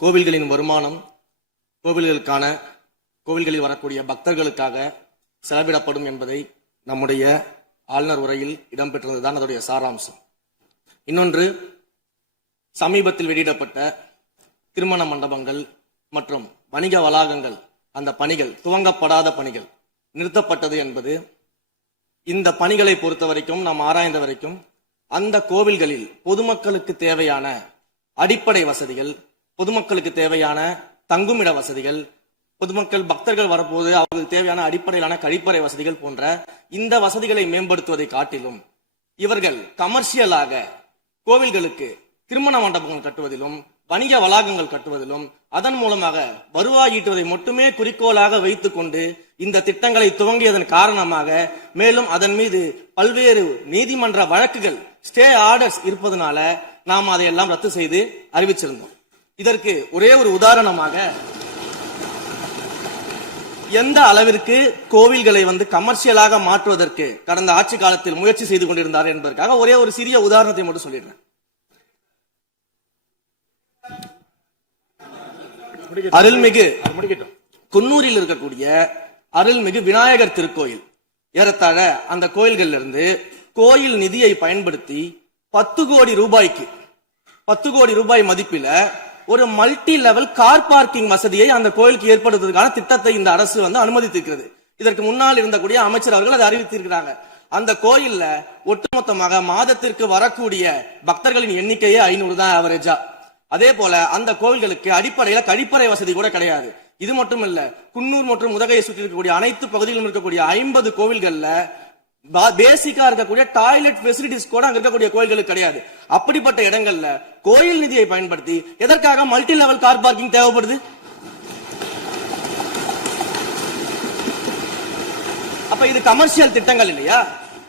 கோவில்களின் வருமானம் கோவில்களில் வரக்கூடிய பக்தர்களுக்காக செலவிடப்படும் என்பதை நம்முடைய ஆளுநர் உரையில் இடம்பெற்றதுதான் அதோடைய சாராம்சம். இன்னொன்று, சமீபத்தில் வெளியிடப்பட்ட திருமண மண்டபங்கள் மற்றும் வணிக வளாகங்கள், அந்த பணிகள் துவங்கப்படாத பணிகள் நிறுத்தப்பட்டது என்பது, இந்த பணிகளை பொறுத்த வரைக்கும் நாம் ஆராய்ந்த வரைக்கும் அந்த கோவில்களில் பொதுமக்களுக்கு தேவையான அடிப்படை வசதிகள், பொதுமக்களுக்கு தேவையான தங்குமிட வசதிகள், பொதுமக்கள் பக்தர்கள் வரப்போது அவர்களுக்கு தேவையான அடிப்படையிலான கழிப்பறை வசதிகள் போன்ற இந்த வசதிகளை மேம்படுத்துவதை காட்டிலும் இவர்கள் கமர்ஷியலாக கோவில்களுக்கு திருமண மண்டபங்கள் கட்டுவதிலும் வணிக வளாகங்கள் கட்டுவதிலும் அதன் மூலமாக வருவாய் ஈட்டுவதை மட்டுமே குறிக்கோளாக வைத்துக் கொண்டு இந்த திட்டங்களை துவங்கியதன் காரணமாக மேலும் அதன் மீது பல்வேறு நீதிமன்ற வழக்குகள், ஸ்டே ஆர்டர்ஸ் இருப்பதனால நாம் அதையெல்லாம் ரத்து செய்து அறிவிச்சிருந்தோம். இதற்கு ஒரே ஒரு உதாரணமாக, எந்த அளவிற்கு கோவில்களை கமர்ஷியலாக மாற்றுவதற்கு கடந்த ஆட்சி காலத்தில் முயற்சி செய்து கொண்டிருந்தார் என்பதற்காக ஒரே ஒரு சிறிய உதாரணத்தை மட்டும் சொல்லிடுறேன். அருள்மிகு குன்னூரில் இருக்கக்கூடிய அருள்மிகு விநாயகர் திருக்கோயில், ஏறத்தாழ அந்த கோயில்களிலிருந்து கோயில் நிதியை பயன்படுத்தி 10 கோடி ரூபாய் மதிப்பில ஒரு மல்டி லெவல் கார் பார்க்கிங் வசதியை அந்த கோயிலுக்கு ஏற்படுத்துவதற்கான திட்டத்தை இந்த அரசு அனுமதித்திருக்கிறது. இதற்கு முன்னால் இருந்தக்கூடிய அமைச்சர் அவர்கள் அதை அறிவித்திருக்கிறாங்க. அந்த கோயில்ல ஒட்டுமொத்தமாக மாதத்திற்கு வரக்கூடிய பக்தர்களின் எண்ணிக்கையே 500 தான் ஆவரேஜா. அதே போல அந்த கோவில்களுக்கு அடிப்படையில கழிப்பறை வசதி கூட கிடையாது. இது மட்டும் இல்ல, குன்னூர் மற்றும் உதகையை சுற்றி இருக்கக்கூடிய அனைத்து பகுதிகளிலும் இருக்கக்கூடிய 50 கோவில்கள்ல பேசிக்கா இருக்கக்கூடிய டாய்லெட் பெசிலிட்டிஸ் கூட அங்க இருக்கக்கூடிய கோயில்களுக்கு கிடையாது. அப்படிப்பட்ட இடங்கள்ல கோயில் நிதியை பயன்படுத்தி எதற்காக மல்டி லெவல் கார் பார்க்கிங் தேவைப்படுது? அப்ப இது கமர்ஷியல் திட்டங்கள் இல்லையா?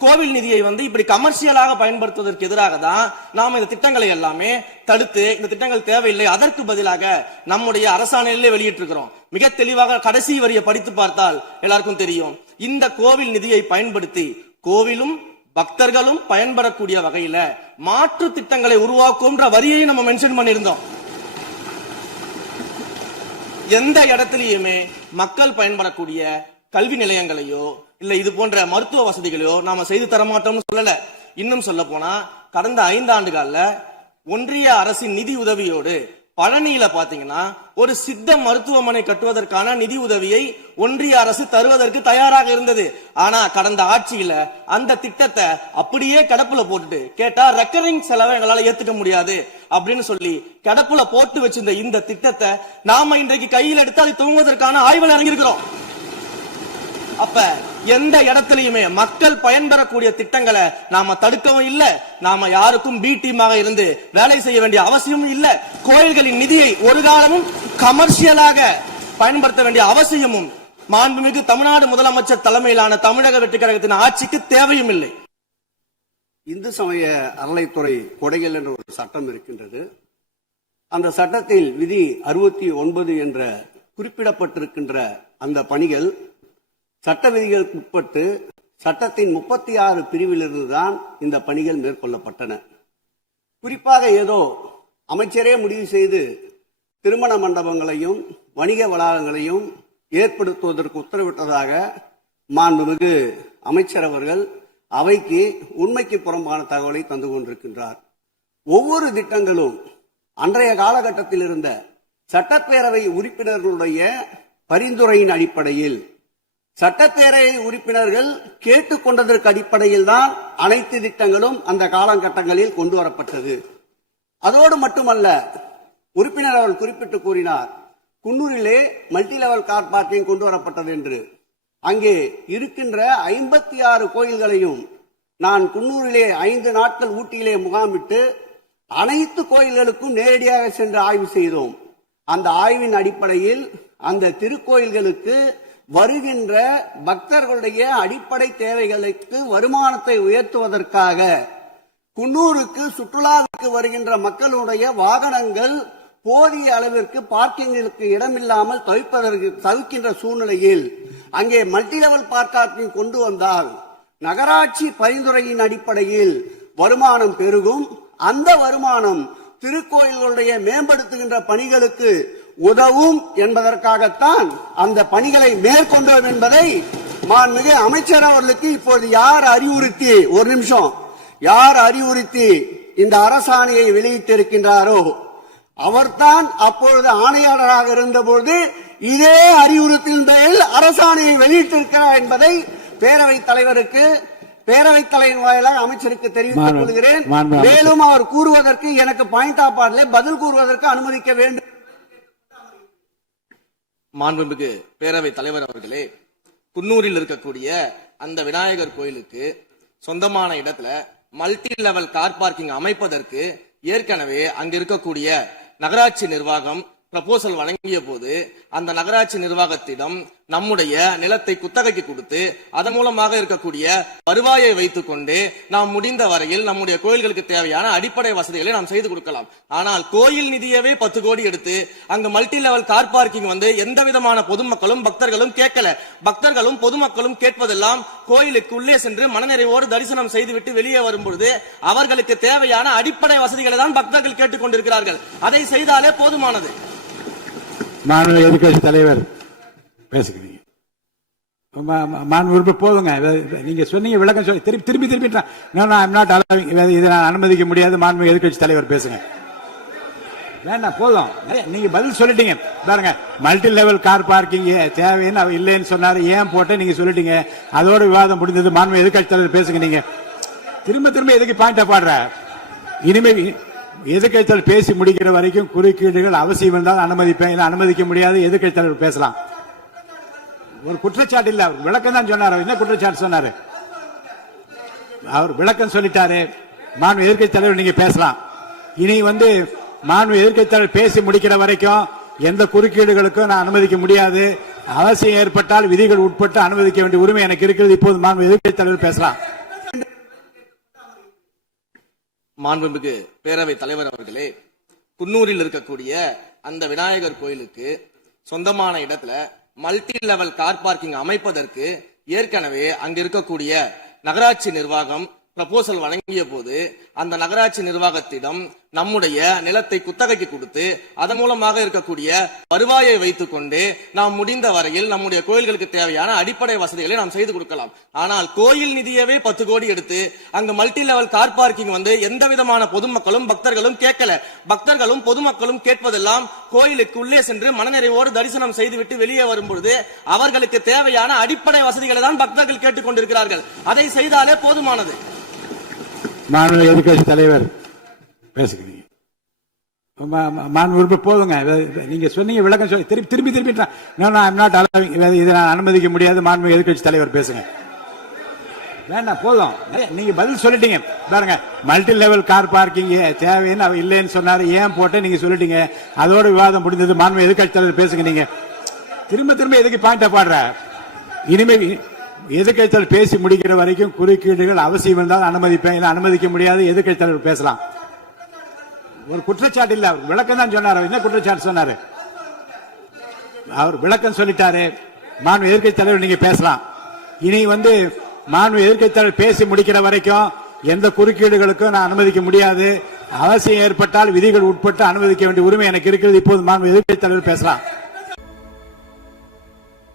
கோவில் நிதியை இப்படி கமர்ஷியலாக பயன்படுத்துவதற்கு எதிராக தான் நாம இந்த திட்டங்களை எல்லாமே தடுத்து, இந்த திட்டங்கள் தேவையில்லை, அதற்கு பதிலாக நம்முடைய அரசாணையிலே வெளியிட்டிருக்கிறோம். மிக தெளிவாக கடைசி வரியை படித்து பார்த்தால் எல்லாருக்கும் தெரியும். இந்த கோவில் நிதியை பயன்படுத்தி கோவிலும் பக்தர்களும் பயன்படக்கூடிய வகையில மாற்று திட்டங்களை உருவாக்கும்ன்ற வரியை நம்ம மென்ஷன் பண்ணியிருந்தோம். எந்த இடத்திலேயுமே மக்கள் பயன்படக்கூடிய கல்வி நிலையங்களையோ இல்ல இது போன்ற மருத்துவ வசதிகளையோ நாம செய்து தரமாட்டோம்னு சொல்லல. இன்னும் சொல்ல போனா, கடந்த 5 ஆண்டுகள்ல ஒன்றிய அரசின் நிதி உதவியோடு பழனியில பாத்தீங்கன்னா ஒரு சித்த மருத்துவமனை கட்டுவதற்கான நிதி உதவியை ஒன்றிய அரசு தருவதற்கு தயாராக இருந்தது. ஆனா கடந்த ஆட்சியில அந்த திட்டத்தை அப்படியே கிடப்புல போட்டுட்டு, கேட்டா ரெக்கரிங் செலவை எங்களால ஏத்துக்க முடியாது அப்படின்னு சொல்லி கிடப்புல போட்டு வச்சிருந்த இந்த திட்டத்தை நாம இன்றைக்கு கையில் எடுத்து அதை துவங்குவதற்கான ஆய்வில் இறங்கியிருக்கிறோம். அப்ப எந்த இடத்திலையுமே மக்கள் பயன்பெறக்கூடிய திட்டங்களை நாம தடுக்கவும் இல்ல, நாம யாருக்கும் பி டீமாக இருந்து வேலை செய்ய வேண்டிய அவசியமும் இல்ல. கோயில்களின் நிதியை ஒரு காலமும் கமர்ஷியலாக பயன்படுத்த வேண்டிய அவசியமும் மாண்புமிகு தமிழ்நாடு முதலமைச்சர் தலைமையிலான தமிழக வெற்றி கழகத்தின் ஆட்சிக்கு தேவையும் இல்லை. இந்து சமய அறநிலைத்துறை கொடைகள் என்ற ஒரு சட்டம் இருக்கின்றது. அந்த சட்டத்தில் விதி 69 என்ற குறிப்பிடப்பட்டிருக்கின்ற அந்த பணிகள் சட்ட விதிகளுக்கு உட்பட்டு சட்டத்தின் 36 பிரிவிலிருந்துதான் இந்த பணிகள் மேற்கொள்ளப்பட்டன. குறிப்பாக ஏதோ அமைச்சரே முடிவு செய்து திருமண மண்டபங்களையும் வணிக வளாகங்களையும் ஏற்படுத்துவதற்கு உத்தரவிட்டதாக மாண்புமிகு அமைச்சர் அவர்கள் அவைக்கு உண்மைக்கு புறம்பான தகவலை தந்து கொண்டிருக்கின்றார். ஒவ்வொரு திட்டங்களும் அன்றைய காலகட்டத்தில் இருந்த சட்டப்பேரவை உறுப்பினர்களுடைய பரிந்துரையின் அடிப்படையில், சட்டப்பேரவை உறுப்பினர்கள் கேட்டுக்கொண்டதற்கு அடிப்படையில் தான் அனைத்து திட்டங்களும் அந்த காலகட்டங்களில் கொண்டு வரப்பட்டது. அதோடு மட்டுமல்ல, உறுப்பினர் அவர்கள் குறிப்பிட்டு கூறினார், குன்னூரிலே மல்டி லெவல் கார் பார்க்கிங் கொண்டு வரப்பட்டது என்று. அங்கே இருக்கின்ற 56 கோயில்களையும் நான் குன்னூரிலே 5 நாட்கள் ஊட்டியிலே முகாமிட்டு அனைத்து கோயில்களுக்கும் நேரடியாக சென்று ஆய்வு செய்தோம். அந்த ஆய்வின் அடிப்படையில் அந்த திருக்கோயில்களுக்கு வருகின்ற பக்தர்களுடைய அடிப்படை தேவைகளுக்கு வருமானத்தை உயர்த்துவதற்காக குன்னூருக்கு சுற்றுலாவுக்கு வருகின்ற மக்களுடைய வாகனங்கள் போதிய அளவிற்கு பார்க்கிங்களுக்கு இடமில்லாமல் தவிக்கின்ற சூழ்நிலையில் அங்கே மல்டி லெவல் பார்க்கிங் கொண்டு வந்தால் நகராட்சி பரிந்துரையின் அடிப்படையில் வருமானம் பெருகும். அந்த வருமானம் திருக்கோயில்களுடைய மேம்படுத்துகின்ற பணிகளுக்கு உதவும் என்பதற்காகத்தான் அந்த பணிகளை மேற்கொண்டோம் என்பதை மாண்புமிகு அமைச்சர் அவர்களுக்கு இப்போது யார் அறிவுறுத்தி, ஒரு நிமிஷம், யார் அறிவுறுத்தி இந்த அரசாணையை வெளியிட்டிருக்கின்றாரோ அவர்தான் அப்பொழுது ஆணையாளராக இருந்தபோது இதே அறிவுறுத்தின் பேரில் அரசாணையை வெளியிட்டிருக்கிறார் என்பதை பேரவைத் தலைவருக்கு, பேரவைத் தலைவர் வாயிலாக அமைச்சருக்கு தெரிவித்துக் கொள்கிறேன். மேலும் அவர் கூறுவதற்கு எனக்கு பாயிண்ட் ஆஃப் ஆர்டரில் பதில் கூறுவதற்கு அனுமதிக்க வேண்டும். மாண்புமிகு பேரவைத் தலைவர் அவர்களே, குன்னூரில் இருக்கக்கூடிய அந்த விநாயகர் கோயிலுக்கு சொந்தமான இடத்துல மல்டி லெவல் கார் பார்க்கிங் அமைப்பதற்கு ஏற்கனவே அங்க இருக்கக்கூடிய நகராட்சி நிர்வாகம் ப்ரப்போசல் வழங்கிய போது அந்த நகராட்சி நிர்வாகத்திடம் நம்முடைய நிலத்தை குத்தகைக்கு கொடுத்து அதன் மூலமாக இருக்கக்கூடிய வருவாயை வைத்துக் கொண்டு நாம் முடிந்த வரையில் நம்முடைய கோயில்களுக்கு தேவையான அடிப்படை வசதிகளை நாம் செய்து கொடுக்கலாம். ஆனால் கோயில் நிதியவே 10 கோடி எடுத்து அங்க மல்டி லெவல் கார் பார்க்கிங் எந்த விதமான பொதுமக்களும் பக்தர்களும் கேட்கல. பக்தர்களும் பொதுமக்களும் கேட்பதெல்லாம் கோயிலுக்கு உள்ளே சென்று மனநிறைவோடு தரிசனம் செய்துவிட்டு வெளியே வரும்பொழுது அவர்களுக்கு தேவையான அடிப்படை வசதிகளை தான் பக்தர்கள் கேட்டுக் கொண்டிருக்கிறார்கள். அதை செய்தாலே போதுமானது. மாநில எதிர்கட்சி தலைவர் பேசுகிறீங்க. மாண்பு போதுங்க. நீங்க சொன்னீங்க விளக்கம் சொல்லி திருப்பி இதை நான் அனுமதிக்க முடியாது. மாண்பு எதிர்கட்சி தலைவர் பேசுங்க. வேண்டாம், போதும். நீங்க பதில் சொல்லிட்டீங்க பாருங்க. மல்டி லெவல் கார் பார்க்கிங் தேவைன்னு அவர் இல்லைன்னு சொன்னாரு. ஏன் போட்ட நீங்க சொல்லிட்டீங்க. அதோட விவாதம் முடிந்தது. மாண்பு எதிர்கட்சி தலைவர் பேசுங்க. நீங்க திரும்ப எதுக்கு பாயிண்ட் பாடுற? இனிமே எதிர்கட்சியாளர் பேசி முடிக்கிற வரைக்கும் குறுக்கீடுகள் அவசியம் இருந்தால் அனுமதிப்பேன், அனுமதிக்க முடியாது. எதிர்கட்சி தலைவர் பேசலாம். ஒரு குற்றச்சாட்டு இல்ல, அவர் விளக்கம் தான் சொன்னார். என்ன குற்றச்சாட்டு சொன்னாரு? அவர் விளக்கம் சொல்லிட்டாரு. மாண்பு எதிர்கட்சி தலைவர் நீங்க பேசலாம். இனி மாண்பு எதிர்கட்சி தலைவர் பேசி முடிக்கிற வரைக்கும் எந்த குறுக்கீடுகளுக்கும் நான் அனுமதிக்க முடியாது. அவசியம் ஏற்பட்டால் விதிகள் உட்பட்டு அனுமதிக்க வேண்டிய உரிமை எனக்கு இருக்கிறது. இப்போது மாண்பு எதிர்கட்சி தலைவர் பேசலாம். மாண்புமிகு பேரவைத் தலைவர் அவர்களே, குன்னூரில் இருக்கக்கூடிய அந்த விநாயகர் கோயிலுக்கு சொந்தமான இடத்துல மல்டி லெவல் கார் பார்க்கிங் அமைப்பதற்கு ஏற்கனவே அங்க இருக்கக்கூடிய நகராட்சி நிர்வாகம் ப்ரப்போசல் வழங்கிய போது அந்த நகராட்சி நிர்வாகத்திடம் நம்முடைய நிலத்தை குத்தகைக்கு கொடுத்து அதன் மூலமாக இருக்கக்கூடிய வருவாயை வைத்துக் கொண்டு நாம் முடிந்த வரையில் நம்முடைய கோயில்களுக்கு தேவையான அடிப்படை வசதிகளை நாம் செய்து கொடுக்கலாம். ஆனால் கோயில் நிதியவே 10 கோடி எடுத்து அங்க மல்டி லெவல் கார் பார்க்கிங் எந்த விதமான பொதுமக்களும் பக்தர்களும் கேட்கல. பக்தர்களும் பொதுமக்களும் கேட்பதெல்லாம் கோயிலுக்கு உள்ளே சென்று மனநிறைவோடு தரிசனம் செய்துவிட்டு வெளியே வரும்பொழுது அவர்களுக்கு தேவையான அடிப்படை வசதிகளை தான் பக்தர்கள் கேட்டுக் கொண்டிருக்கிறார்கள். அதை செய்தாலே போதுமானது. மாநில எதிர்கட்சி தலைவர் பேசுகிறீங்க. மாண்பு போதுங்க. நீங்க சொன்னீங்க விளக்கம் சொல்லி திருப்பி இதை நான் அனுமதிக்க முடியாது. மாண்பு எதிர்கட்சி தலைவர் பேசுங்க. வேண்டாம், போதும். நீங்க பதில் சொல்லிட்டீங்க பாருங்க. மல்டி லெவல் கார் பார்க்கிங் தேவைன்னு அவர் இல்லைன்னு சொன்னாரு. ஏன் போட்ட நீங்க சொல்லிட்டீங்க. அதோட விவாதம் முடிந்தது. மாண்பு எதிர்கட்சி தலைவர் பேசுங்க. நீங்க திரும்ப எதுக்கு பாயிண்ட் பாடுற? இனிமே எதிர்கட்சியாளர் பேசி முடிக்கிற வரைக்கும் குறுக்கீடுகள் அவசியம் இருந்தால் அனுமதிப்பேன், அனுமதிக்க முடியாது. எதிர்கட்சி தலைவர் பேசலாம். ஒரு குற்றச்சாட்டு இல்ல, அவர் விளக்கம் தான் சொன்னார். என்ன குற்றச்சாட்டு சொன்னாரு? அவர் விளக்கம் சொல்லிட்டாரு. மாண்பு எதிர்கட்சி தலைவர் நீங்க பேசலாம். இனி மாண்பு எதிர்கட்சி தலைவர் பேசி முடிக்கிற வரைக்கும் எந்த குறுக்கீடுகளுக்கும் நான் அனுமதிக்க முடியாது. அவசியம் ஏற்பட்டால் விதிகள் உட்பட்டு அனுமதிக்க வேண்டிய உரிமை எனக்கு இருக்கிறது. இப்போது மாண்பு எதிர்கட்சி தலைவர் பேசலாம்.